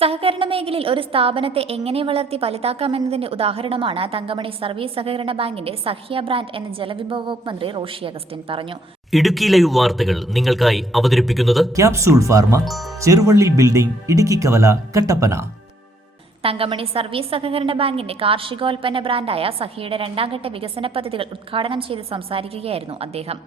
സഹകരണ മേഖലയിൽ ഒരു സ്ഥാപനത്തെ എങ്ങനെ വളർത്തി വലുതാക്കാമെന്നതിന്റെ ഉദാഹരണമാണ് തങ്കമണി സർവീസ് സഹകരണ ബാങ്കിന്റെ സഹ്യ ബ്രാൻഡ് എന്ന് ജലവിഭവ വകുപ്പ് മന്ത്രി റോഷി അഗസ്റ്റിൻ പറഞ്ഞു. ഇടുക്കി ലൈവ് വാർത്തകൾ നിങ്ങൾക്കായി അവതരിപ്പിക്കുന്നത് Capsule Pharma Cheruvally building Idukkikavala Kattappana. Thankamani service സഹകരണ ബാങ്കിന്റെ കാർഷികോൽപ്പന്ന ബ്രാൻഡായ സഖിയുടെ രണ്ടാം ഘട്ട വികസന പദ്ധതികൾ ഉദ്ഘാടനം ചെയ്ത് സംസാരിക്കുകയായിരുന്നു അദ്ദേഹം.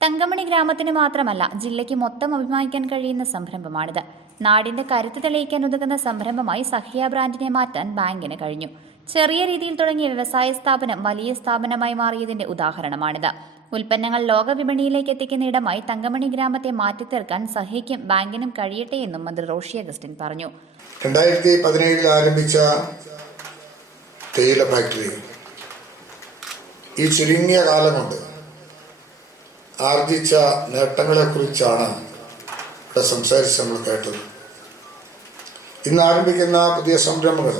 തങ്കമണി ഗ്രാമത്തിന് മാത്രമല്ല ജില്ലയ്ക്ക് മൊത്തം അഭിമാനിക്കാൻ കഴിയുന്ന സംരംഭമാണിത്. നാടിന്റെ കരുത്ത് തെളിയിക്കാൻ ഉതകുന്ന സംരംഭമായി സഖിയ ബ്രാൻഡിനെ മാറ്റാൻ ബാങ്കിന് കഴിഞ്ഞു. ചെറിയ രീതിയിൽ തുടങ്ങിയ വ്യവസായ സ്ഥാപനം വലിയ സ്ഥാപനമായി മാറിയതിന്റെ ഉദാഹരണമാണിത്. ഉൽപ്പന്നങ്ങൾ ലോകവിപണിയിലേക്ക് എത്തിക്കുന്ന ഇടമായി തങ്കമണി ഗ്രാമത്തെ മാറ്റിത്തീർക്കാൻ സഹിക്കും ബാങ്കിനും കഴിയട്ടെ എന്നും മന്ത്രി റോഷി അഗസ്റ്റിൻ പറഞ്ഞു. രണ്ടായിരത്തി പതിനേഴിൽ ആരംഭിച്ച തേയില ഫാക്ടറി ഈ ചുരുങ്ങിയ കാലം കൊണ്ട് ആർജിച്ച നേട്ടങ്ങളെക്കുറിച്ചാണ് ഇവിടെ സംസാരിച്ച് നമ്മൾ കേട്ടത്. ഇന്ന് ആരംഭിക്കുന്ന പുതിയ സംരംഭങ്ങൾ.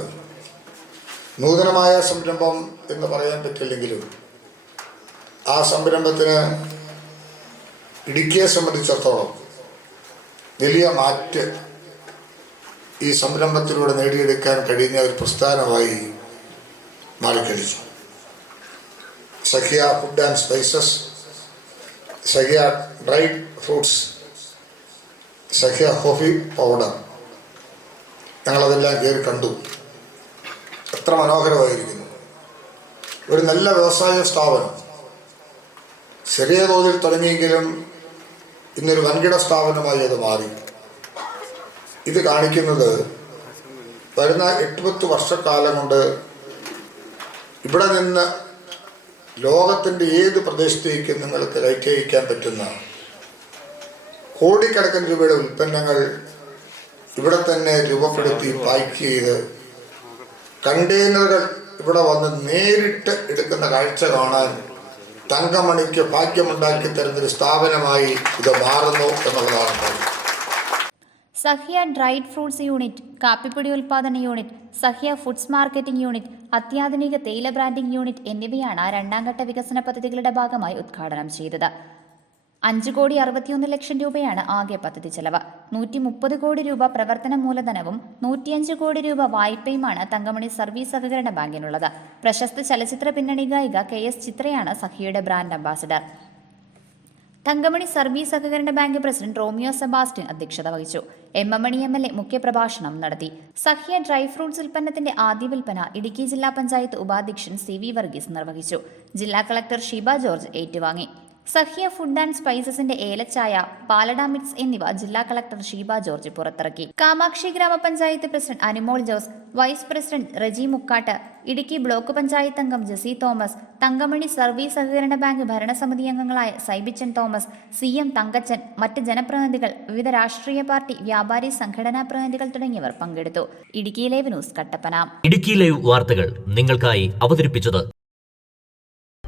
നൂതനമായ സംരംഭം എന്ന് പറയാൻ പറ്റില്ലെങ്കിലും ആ സംരംഭത്തിന് ഇടുക്കിയെ സംബന്ധിച്ചിടത്തോളം വലിയ മാറ്റ് ഈ സംരംഭത്തിലൂടെ നേടിയെടുക്കാൻ കഴിയുന്ന ഒരു പ്രസ്ഥാനമായി മാറിക്കഴിച്ചു. Sakhiya food and spices Sakhiya dried fruits Sakhiya coffee powder ഞങ്ങളതെല്ലാം കയറി കണ്ടു. എത്ര മനോഹരമായിരിക്കുന്നു. ഒരു നല്ല വ്യവസായ സ്ഥാപനം. ചെറിയ തോതിൽ തുടങ്ങിയെങ്കിലും ഇന്നൊരു വൻകിട സ്ഥാപനമായി അത് മാറി. ഇത് കാണിക്കുന്നത് വരുന്ന എട്ട് പത്ത് വർഷക്കാലം കൊണ്ട് ഇവിടെ നിന്ന് ലോകത്തിന്റെ ഏത് പ്രദേശത്തേക്കും നിങ്ങൾക്ക് കയറ്റി അയക്കാൻ പറ്റുന്ന കോടിക്കണക്കിന് രൂപയുടെ ഉൽപ്പന്നങ്ങൾ ഇവിടെ തന്നെ രൂപപ്പെടുത്തി പാക്ക് ചെയ്ത് കണ്ടെയ്നറുകൾ ഇവിടെ വന്ന് നേരിട്ട് എടുക്കുന്ന കാഴ്ച കാണാൻ തങ്കമണിക്ക് ഭാഗ്യമുണ്ടാക്കി തരുന്നൊരു സ്ഥാപനമായി ഇത് മാറുന്നു എന്നുള്ളതാണ്. സഹ്യ ഡ്രൈഡ് ഫ്രൂട്ട്സ് യൂണിറ്റ് കാപ്പിപ്പൊടി ഉൽപാദന unit Sahya foods marketing unit അത്യാധുനിക തേയില ബ്രാൻഡിംഗ് യൂണിറ്റ് എന്നിവയാണ് രണ്ടാം ഘട്ട വികസന പദ്ധതികളുടെ ഭാഗമായി ഉദ്ഘാടനം ചെയ്തത്. അഞ്ച് കോടി അറുപത്തിയൊന്ന് ലക്ഷം രൂപയാണ് ആകെ പദ്ധതി ചെലവ്. നൂറ്റി മുപ്പത് കോടി രൂപ പ്രവർത്തന മൂലധനവും നൂറ്റിയഞ്ച് കോടി രൂപ വായ്പയുമാണ് തങ്കമണി സർവീസ് സഹകരണ ബാങ്കിനുള്ളത്. പ്രശസ്ത ചലച്ചിത്ര പിന്നണി ഗായിക കെ എസ് ചിത്രയാണ് സഖിയുടെ ബ്രാൻഡ് അംബാസഡർ. തങ്കമണി സർവീസ് സഹകരണ ബാങ്ക് പ്രസിഡന്റ് റോമിയോ സെബാസ്റ്റ്യൻ അധ്യക്ഷത വഹിച്ചു. M M Mani M L A മുഖ്യപ്രഭാഷണം നടത്തി. സഹ്യ ഡ്രൈ ഫ്രൂട്ട്സ് ഉൽപ്പന്നത്തിന്റെ ആദ്യ വിൽപ്പന ഇടുക്കി ജില്ലാ പഞ്ചായത്ത് ഉപാധ്യക്ഷൻ സി വി വർഗീസ് നിർവഹിച്ചു. ജില്ലാ കളക്ടർ ഷീബ ജോർജ് ഏറ്റുവാങ്ങി. സഹ്യ ഫുഡ് ആൻഡ് സ്പൈസസിന്റെ ഏലച്ചായ പാലട മിക്സ് എന്നിവ ജില്ലാ കളക്ടർ ഷീബ ജോർജ് പുറത്തിറക്കി. കാമാക്ഷി ഗ്രാമപഞ്ചായത്ത് president Anumol Jose vice president Reji Mukkatt Idukki block panchayat അംഗം ജെസി തോമസ് തങ്കമണി സർവീസ് സഹകരണ ബാങ്ക് ഭരണസമിതി അംഗങ്ങളായ Saibichan Thomas C M Thankachan മറ്റ് ജനപ്രതിനിധികൾ വിവിധ രാഷ്ട്രീയ പാർട്ടി വ്യാപാരി സംഘടനാ പ്രതിനിധികൾ തുടങ്ങിയവർ പങ്കെടുത്തു. Idukki live news Kattappana. Idukki live വാർത്തകൾ നിങ്ങൾക്കായി അവതരിപ്പിച്ചത്